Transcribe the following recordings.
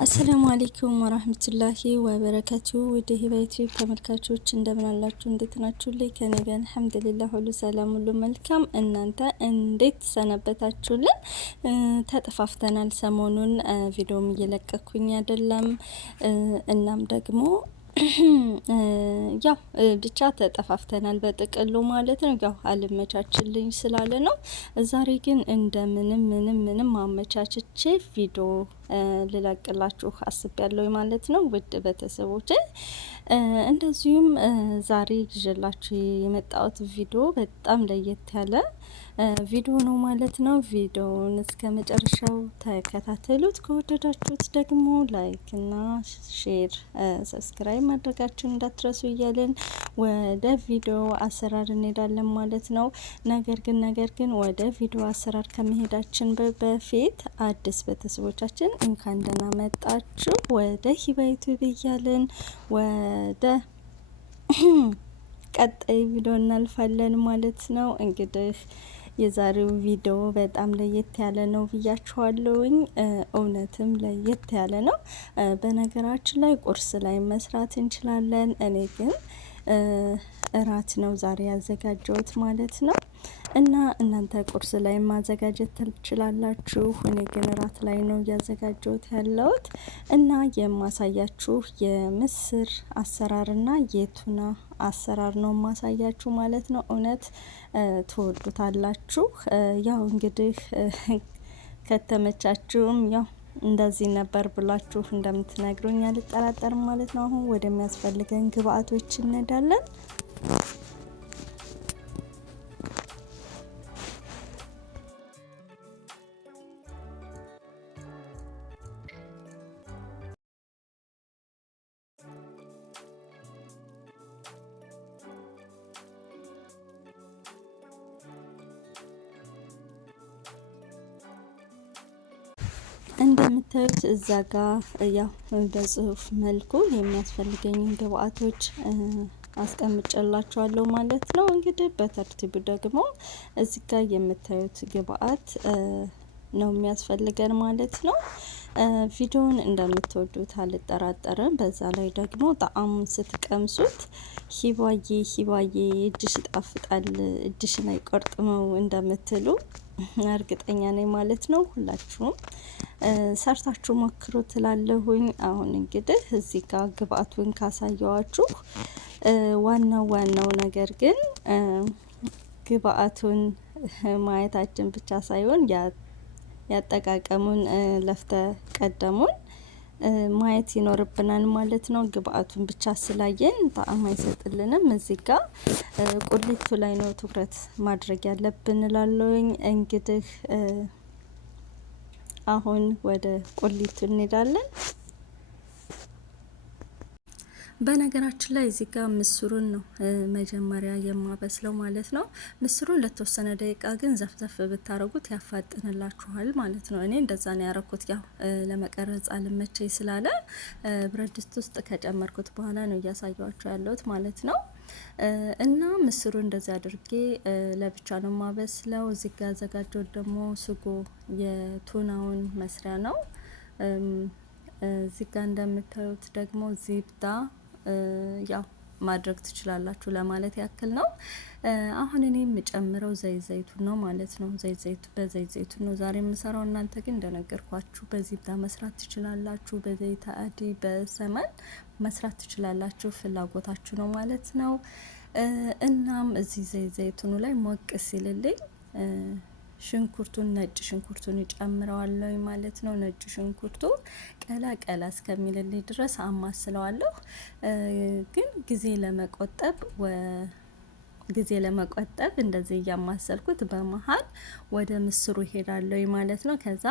አሰላሙ አለይኩም ወራህመቱላሂ ወበረካቱ። ወደ ሂባይቱ ተመልካቾች እንደምን አላችሁ? እንዴት ናችሁ? ላይ ከኔ ጋር አልሐምዱሊላህ ሁሉ ሰላም ሁሉ መልካም። እናንተ እንዴት ሰነበታችሁልን? ተጠፋፍተናል። ሰሞኑን ቪዲዮም እየለቀኩኝ አይደለም። እናም ደግሞ ያው ብቻ ተጠፋፍተናል በጥቅሉ ማለት ነው። ያው አልመቻችልኝ ስላለ ነው። ዛሬ ግን ምንም አመቻችቼ ቪዲዮ ልለቅላችሁ አስቤያለሁ ማለት ነው። ውድ ቤተሰቦቼ እንደዚሁም ዛሬ ይዤላችሁ የመጣሁት ቪዲዮ በጣም ለየት ያለ ቪዲዮ ነው ማለት ነው። ቪዲዮውን እስከ መጨረሻው ተከታተሉት። ከወደዳችሁት ደግሞ ላይክ እና ሼር፣ ሰብስክራይብ ማድረጋችሁን እንዳትረሱ እያልን ወደ ቪዲዮ አሰራር እንሄዳለን ማለት ነው። ነገር ግን ወደ ቪዲዮ አሰራር ከመሄዳችን በፊት አዲስ ቤተሰቦቻችን እንኳን ደህና መጣችሁ ወደ ሂባይቱ ብያለን። ወደ ቀጣይ ቪዲዮ እናልፋለን ማለት ነው። እንግዲህ የዛሬው ቪዲዮ በጣም ለየት ያለ ነው ብያችኋለሁኝ። እውነትም ለየት ያለ ነው። በነገራችን ላይ ቁርስ ላይ መስራት እንችላለን። እኔ ግን እራት ነው ዛሬ ያዘጋጀሁት ማለት ነው። እና እናንተ ቁርስ ላይ ማዘጋጀት ትችላላችሁ። እኔ ግን እራት ላይ ነው እያዘጋጀሁት ያለሁት እና የማሳያችሁ የምስር አሰራርና የቱና አሰራር ነው ማሳያችሁ ማለት ነው። እውነት ትወዱታላችሁ። ያው እንግዲህ ከተመቻችሁም ያው እንደዚህ ነበር ብላችሁ እንደምትነግሩኝ አልጠራጠርም ማለት ነው። አሁን ወደሚያስፈልገን ግብአቶች እንሄዳለን። እንደምታዩት እዛ ጋር ያው በጽሁፍ መልኩ የሚያስፈልገኝን ግብአቶች አስቀምጬላችኋለሁ ማለት ነው። እንግዲህ በተርቲቡ ደግሞ እዚህ ጋር የምታዩት ግብአት ነው የሚያስፈልገን ማለት ነው። ቪዲዮውን እንደምትወዱት አልጠራጠርም። በዛ ላይ ደግሞ ጣዕሙን ስትቀምሱት ሂባዬ እጅሽ ይጣፍጣል፣ እጅሽን አይቆርጥመው እንደምትሉ እርግጠኛ ነኝ ማለት ነው። ሁላችሁም ሰርታችሁ ሞክሩ ትላለሁኝ። አሁን እንግዲህ እዚህ ጋር ግብአቱን ካሳየዋችሁ ዋናው ነገር ግን ግብአቱን ማየታችን ብቻ ሳይሆን ያጠቃቀሙን ለፍተ ቀደሙን ማየት ይኖርብናል ማለት ነው። ግብአቱን ብቻ ስላየን ጣዕም አይሰጥልንም። እዚህ ጋር ቁሊቱ ላይ ነው ትኩረት ማድረግ ያለብን እላለሁኝ። እንግዲህ አሁን ወደ ቁሊቱ እንሄዳለን። በነገራችን ላይ እዚህ ጋር ምስሩን ነው መጀመሪያ የማበስለው ማለት ነው። ምስሩን ለተወሰነ ደቂቃ ግን ዘፍዘፍ ብታረጉት ያፋጥንላችኋል ማለት ነው። እኔ እንደዛ ነው ያረኩት። ያው ለመቀረጽ አልመቸኝ ስላለ ብረት ድስት ውስጥ ከጨመርኩት በኋላ ነው እያሳያችሁ ያለሁት ማለት ነው። እና ምስሩ እንደዚህ አድርጌ ለብቻ ነው ማበስለው። እዚህ ጋር ያዘጋጀሁት ደግሞ ስጎ የቱናውን መስሪያ ነው። እዚህ ጋር እንደምታዩት ደግሞ ዚብዳ ያው ማድረግ ትችላላችሁ ለማለት ያክል ነው። አሁን እኔ የምጨምረው ዘይቱን ነው ማለት ነው። በዘይቱን ነው ዛሬ የምሰራው። እናንተ ግን እንደነገርኳችሁ በዚብዳ መስራት ትችላላችሁ። በዘይት አዲ በሰመን መስራት ትችላላችሁ። ፍላጎታችሁ ነው ማለት ነው። እናም እዚህ ዘይቱኑ ላይ ሞቅ ሲልልኝ ሽንኩርቱን ነጭ ሽንኩርቱን ይጨምረዋለሁ ማለት ነው። ነጭ ሽንኩርቱ ቀላ እስከሚልልኝ ድረስ አማስለዋለሁ። ግን ጊዜ ለመቆጠብ እንደዚህ እያማሰልኩት በመሃል ወደ ምስሩ ሄዳለሁ ማለት ነው። ከዛ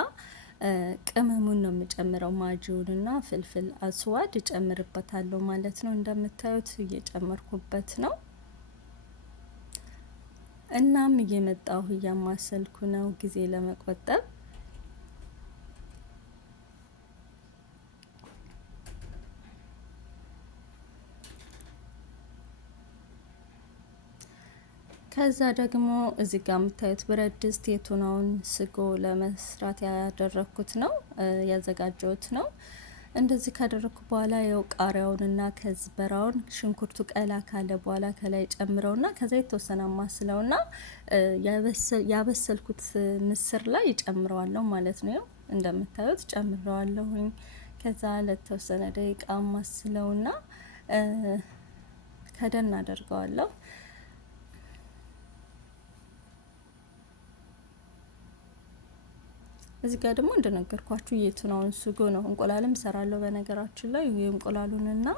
ቅመሙን ነው የምጨምረው። ማጂውንና ፍልፍል አስዋድ እጨምርበታለሁ ማለት ነው። እንደምታዩት እየጨመርኩበት ነው። እናም እየመጣሁ እያማሰልኩ ነው ጊዜ ለመቆጠብ። ከዛ ደግሞ እዚህ ጋር የምታዩት ብረት ድስት የቱናውን ስጎ ለመስራት ያደረኩት ነው ያዘጋጀሁት ነው። እንደዚህ ካደረኩ በኋላ ያው ቃሪያውንና ከዝበራውን ሽንኩርቱ ቀላ ካለ በኋላ ከላይ ጨምረውና ከዛ የተወሰነ ማስለውና ያበሰልኩት ምስር ላይ ጨምረዋለሁ ማለት ነው። እንደምታዩት ጨምረዋለሁኝ። ከዛ ለተወሰነ ደቂቃ ማስለውና ከደን አደርገዋለሁ። እዚህ ጋር ደግሞ እንደነገርኳችሁ የቱናውን ስጎ ነው። እንቁላልም ሰራለሁ በነገራችን ላይ የእንቁላሉንና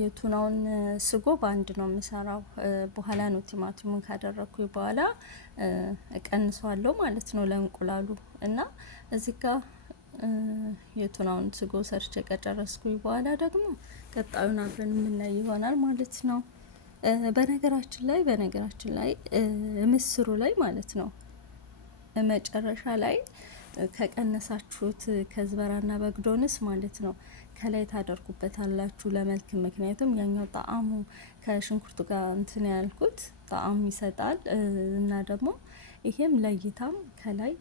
የቱናውን ስጎ በአንድ ነው የምሰራው። በኋላ ነው ቲማቲሙን ካደረኩኝ በኋላ እቀንሰዋለሁ ማለት ነው ለእንቁላሉ። እና እዚህ ጋር የቱናውን ስጎ ሰርቼ ከጨረስኩኝ በኋላ ደግሞ ቀጣዩን አብረን የምናይ ይሆናል ማለት ነው። በነገራችን ላይ ምስሩ ላይ ማለት ነው መጨረሻ ላይ ከቀነሳችሁት ከዝበራና በግዶንስ ማለት ነው ከላይ ታደርጉበታላችሁ ለመልክ። ምክንያቱም ያኛው ጣዕሙ ከሽንኩርቱ ጋር እንትን ያልኩት ጣዕም ይሰጣል እና ደግሞ ይሄም ለይታም ከላይ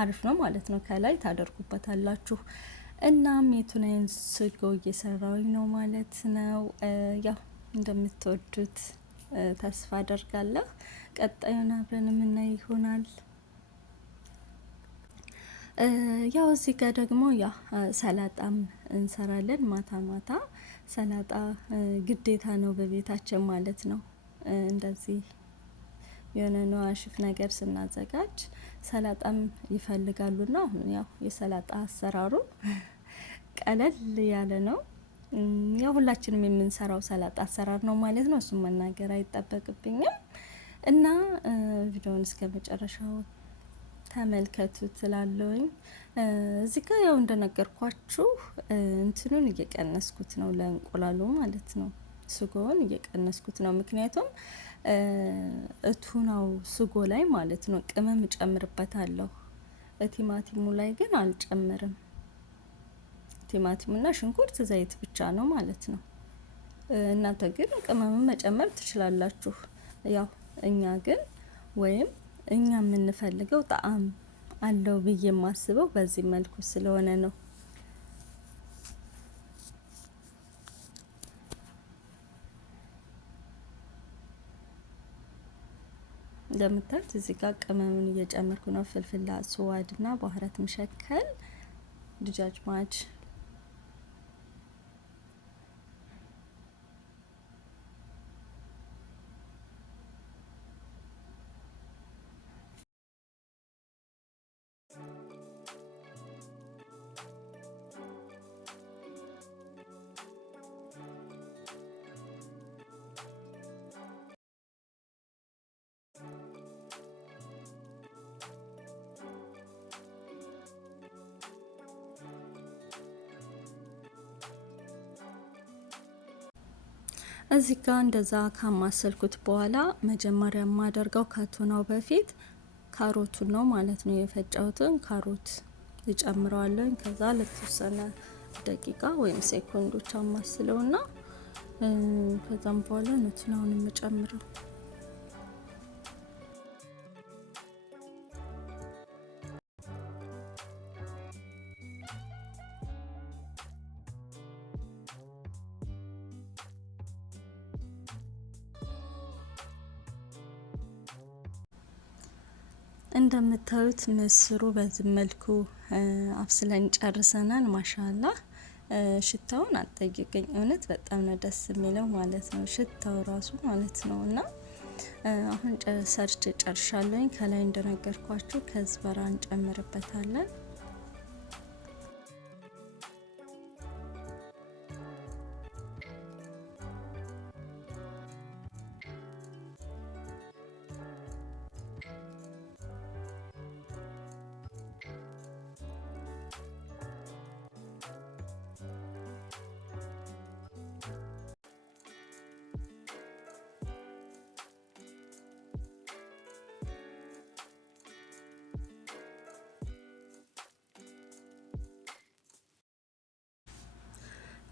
አሪፍ ነው ማለት ነው። ከላይ ታደርጉበታላችሁ። እናም የቱናዬን ስጎ እየሰራሁኝ ነው ማለት ነው። ያው እንደምትወዱት ተስፋ አደርጋለሁ። ቀጣዩን አብረን የምናይ ይሆናል። ያው እዚህ ጋር ደግሞ ሰላጣም እንሰራለን። ማታ ማታ ሰላጣ ግዴታ ነው በቤታችን ማለት ነው። እንደዚህ የሆነ ነዋሽፍ ነገር ስናዘጋጅ ሰላጣም ይፈልጋሉና ያው የሰላጣ አሰራሩ ቀለል ያለ ነው። ያው ሁላችንም የምንሰራው ሰላጣ አሰራር ነው ማለት ነው። እሱም መናገር አይጠበቅብኝም እና ቪዲዮውን እስከ መጨረሻው ተመልከቱት እላለሁኝ። እዚህ ጋር ያው እንደነገርኳችሁ እንትኑን እየቀነስኩት ነው ለእንቁላሉ ማለት ነው። ስጎውን እየቀነስኩት ነው ምክንያቱም እቱናው ስጎ ላይ ማለት ነው ቅመም እጨምርበታለሁ። ቲማቲሙ ላይ ግን አልጨምርም። ቲማቲምና ሽንኩርት ዘይት ብቻ ነው ማለት ነው። እናንተ ግን ቅመም መጨመር ትችላላችሁ። ያው እኛ ግን ወይም እኛ የምንፈልገው ጣዕም አለው ብዬ የማስበው በዚህ መልኩ ስለሆነ ነው። እንደምታዩት እዚህ ጋር ቅመሙን እየጨመርኩ ነው። ፍልፍል አስዋድና ባህራት መሸከል ድጃጅ ማጅ እዚህ ጋር እንደዛ ካማሰልኩት በኋላ መጀመሪያ የማደርገው ከቱናው በፊት ካሮቱን ነው ማለት ነው። የፈጨሁትን ካሮት እጨምረዋለሁ። ከዛ ለተወሰነ ደቂቃ ወይም ሴኮንዶች አማስለውና ከዛም በኋላ ቱናውን የምጨምረው እንደምታዩት ምስሩ በዚህ መልኩ አብስለን ጨርሰናል። ማሻአላ ሽታውን አትጠይቀኝ፣ እውነት በጣም ነው ደስ የሚለው ማለት ነው። ሽታው ራሱ ማለት ነው። እና አሁን ሰርቼ ጨርሻለሁኝ። ከላይ እንደነገርኳችሁ ከዝበራ እንጨምርበታለን።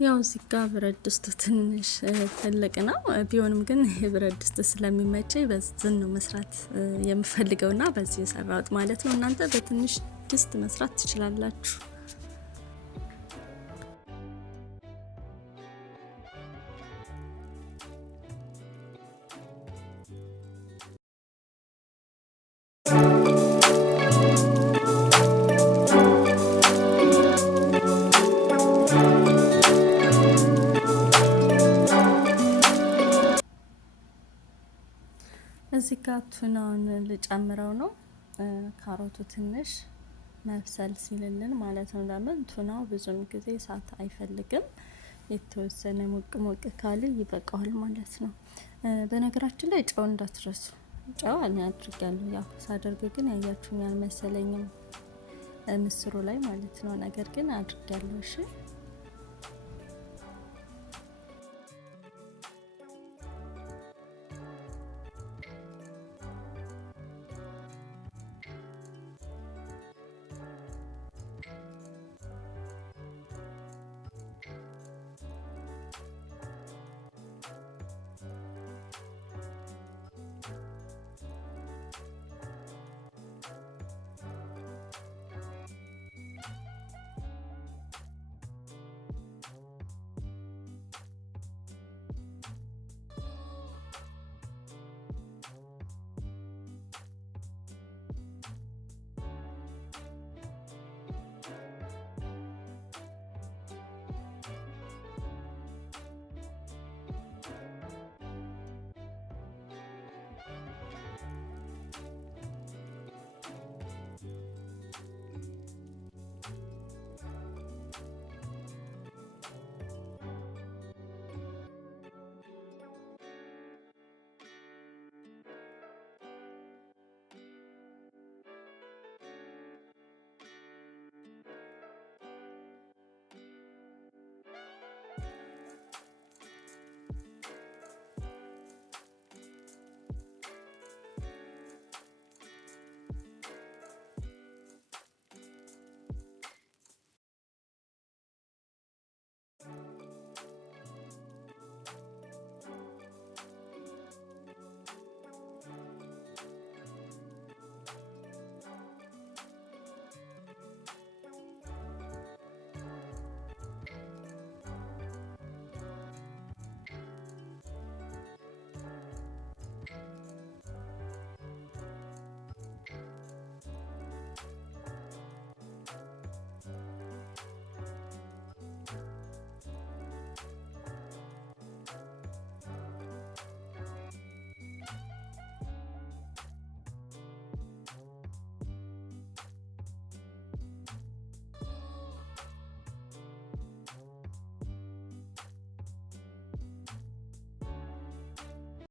ያው እዚህ ጋር ብረት ድስቱ ትንሽ ትልቅ ነው ቢሆንም ግን የብረት ድስት ስለሚመቸኝ በዚህ ነው መስራት የምፈልገውና በዚህ የሰራሁት ማለት ነው። እናንተ በትንሽ ድስት መስራት ትችላላችሁ። እዚህ ጋር ቱናውን ልጨምረው ነው። ካሮቱ ትንሽ መብሰል ሲልልን ማለት ነው። ለምን ቱናው ብዙም ጊዜ እሳት አይፈልግም። የተወሰነ ሞቅ ሞቅ ካለ ይበቃዋል ማለት ነው። በነገራችን ላይ ጨው እንዳትረሱ። ጨው እኔ አድርጋለሁ። ያው ሳደርግ ግን ያያችሁኝ አልመሰለኝም ምስሩ ላይ ማለት ነው። ነገር ግን አድርጋለሁ። እሺ